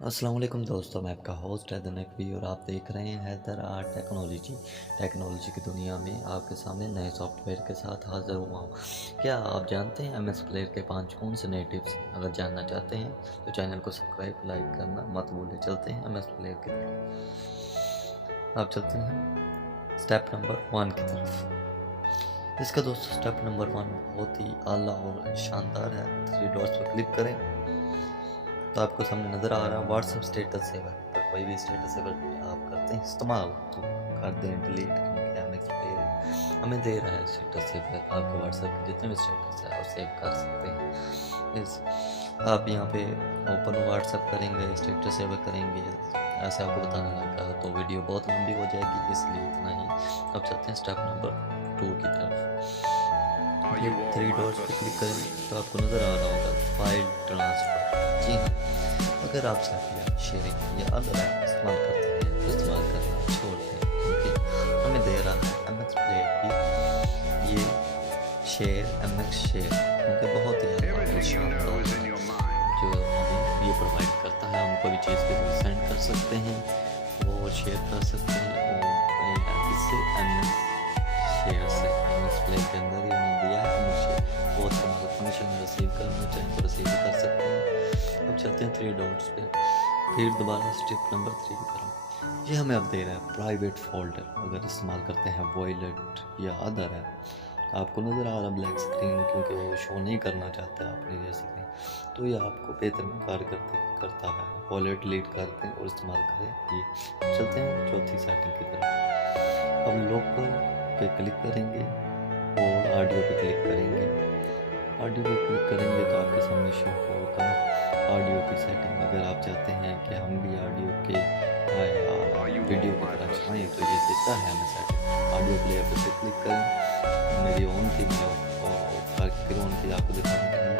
अस्सलाम वालेकुम दोस्तों, मैं आपका होस्ट हैदर नकवी और आप देख रहे हैं हैदर आर्ट टेक्नोलॉजी। टेक्नोलॉजी की दुनिया में आपके सामने नए सॉफ्टवेयर के साथ हाज़िर हुआ हूँ। क्या आप जानते हैं एमएस प्लेयर के 5 कौन से नए टिप्स? अगर जानना चाहते हैं तो चैनल को सब्सक्राइब लाइक करना मत भूलें। चलते हैं एमएस प्लेयर की तरफ। आप चलते हैं स्टेप नंबर 1 की तरफ। इसका दोस्तों स्टेप नंबर 1 बहुत ही आला और शानदार है। 3 डॉट्स पर क्लिक करें तो आपको सामने नज़र आ रहा है व्हाट्सएप स्टेटस सेवर। तो कोई भी स्टेटस सेवर आप करते हैं इस्तेमाल तो कर दें डिलीट, क्योंकि हमें एक्सप्लेयर हमें दे रहा है स्टेटस सेवर। आपके व्हाट्सएप के जितने भी स्टेटस है आप सेव कर सकते हैं। इस आप यहाँ पे ओपन व्हाट्सएप करेंगे, स्टेटस सेवर करेंगे, ऐसे आपको बताने लगा तो वीडियो बहुत लंबी हो जाएगी, इसलिए इतना ही। अब चलते हैं स्टेप नंबर 2 की तरफ। ये 3 डॉट्स पे क्लिक करें तो आपको नज़र आ रहा होगा फाइल ट्रांसफ़र। जी हाँ, अगर आप साथ शेयरिंग या अदर ऐप इस्तेमाल करते हैं तो इस्तेमाल करना छोड़ दें, क्योंकि हमें दे रहा है एमएक्स प्लेयर की ये एमएक्स शेयर, क्योंकि बहुत ही ज़्यादा शानदार है जो हमें ये प्रोवाइड करता है। हम कोई चीज़ के लिए सेंड कर सकते हैं और शेयर कर सकते हैं, और इससे एमएक्स शेयर से एमएक्स प्लेयर के अंदर ही उन्होंने दिया है एमएक्स शेयर। बहुत कमाल फंक्शन रिसीव करना चाहें तो रिसीव भी कर सकते हैं। अब चलते हैं 3 डॉट्स पे, फिर दोबारा स्टेप नंबर 3 की तरफ। ये हमें अब दे रहा है प्राइवेट फोल्डर। अगर इस्तेमाल करते हैं वॉयलेट या अदर है, आपको नज़र आ रहा ब्लैक स्क्रीन, क्योंकि वो शो नहीं करना चाहता है अपनी स्क्रीन, तो ये आपको बेहतरीन कार्य करता है। वॉलेट डिलीट करते हैं और इस्तेमाल करें ये। चलते हैं चौथी सेटिंग की तरफ। अब लोकल पे क्लिक करेंगे और ऑडियो पे क्लिक करेंगे। ऑडियो पे क्लिक करेंगे तो आपके सामने शो होगा ऑडियो की सेटिंग। अगर आप चाहते हैं कि हम भी ऑडियो के वीडियो की तरह चलाएँ तो ये देता है हमें सेटिंग। ऑडियो प्लेयर पे क्लिक करें। मेरी ऑन थी, मैंने करके ऑन की आपको दिखाने के लिए।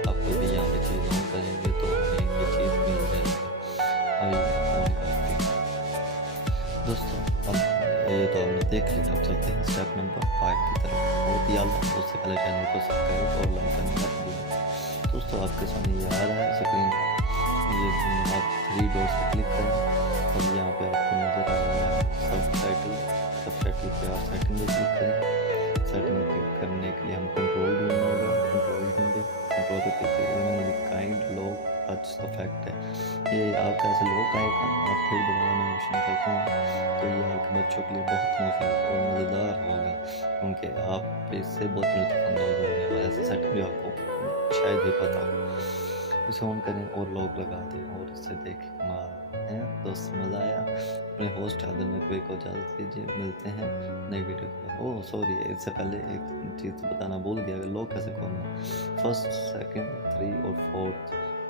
आप कोई भी यहाँ पे चीज़ ऑन करेंगे तो हमें ये चीज़ मिल जाएगी। अभी ऑन करते हैं दोस्तों। अब ये तो हमने देख लिया। अब चलते हैं स्टेप नंबर 5 की तरफ। बहुत ही आला, उससे पहले चैनल को सब्सक्राइब और लाइक करना मत भूलें। दोस्तों आपके सामने ये आ रहा है स्क्रीन, ये आप 3 डॉट्स पे क्लिक करें। अब यहाँ पे आपको नज़र आ रहा है सब टाइटल पे आप सेटिंग में क्लिक करें। सेटिंग में क्लिक करने के लिए हम कंट्रोल ढूंढना होगा, कंट्रोल ढूंढे, कंट्रोल पे क्लिक करेंगे। काइंड लॉक टच इफेक्ट है, ये आपका ऐसे लॉक आएगा। आप फिर दोबारा मैं ऑप्शन करता हूँ तो ये आपके बच्चों के लिए बहुत मुफीद और मज़ेदार होगा, क्योंकि आप इससे बहुत लुत्फ़अंदाज़ होंगे। और ऐसे सेटिंग भी आपको शायद ही पता हो। इसे ऑन करें और लॉक लगा दें और इससे देखें कमाल है। दोस्त मज़ा आया। अपने होस्ट हैदर नकवी को इजाज़त दीजिए, मिलते हैं नई वीडियो पर। ओह सॉरी, इससे पहले एक चीज़ तो बताना भूल गया, लॉक कैसे खोलना। फर्स्ट, सेकंड, 3 और 4th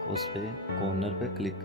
उस पे कॉर्नर पे क्लिक करें।